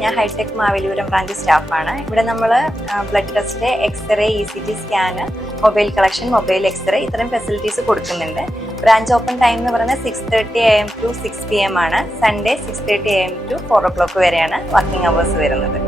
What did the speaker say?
ഞാൻ hi tech Mavelipuram branch സ്റ്റാഫാണ്. ഇവിടെ നമ്മൾ blood test, X-ray, ECG scan, mobile collection, mobile X-ray ഇത്തരം ഫെസിലിറ്റീസ് കൊടുക്കുന്നുണ്ട്. ബ്രാഞ്ച് ഓപ്പൺ ടൈം എന്ന് പറയുന്നത് 6:30 AM to 6 PM ആണ്. സൺഡേ 6:30 AM to 4 o'clock വരെയാണ് വർക്കിംഗ് അവേഴ്സ് വരുന്നത്.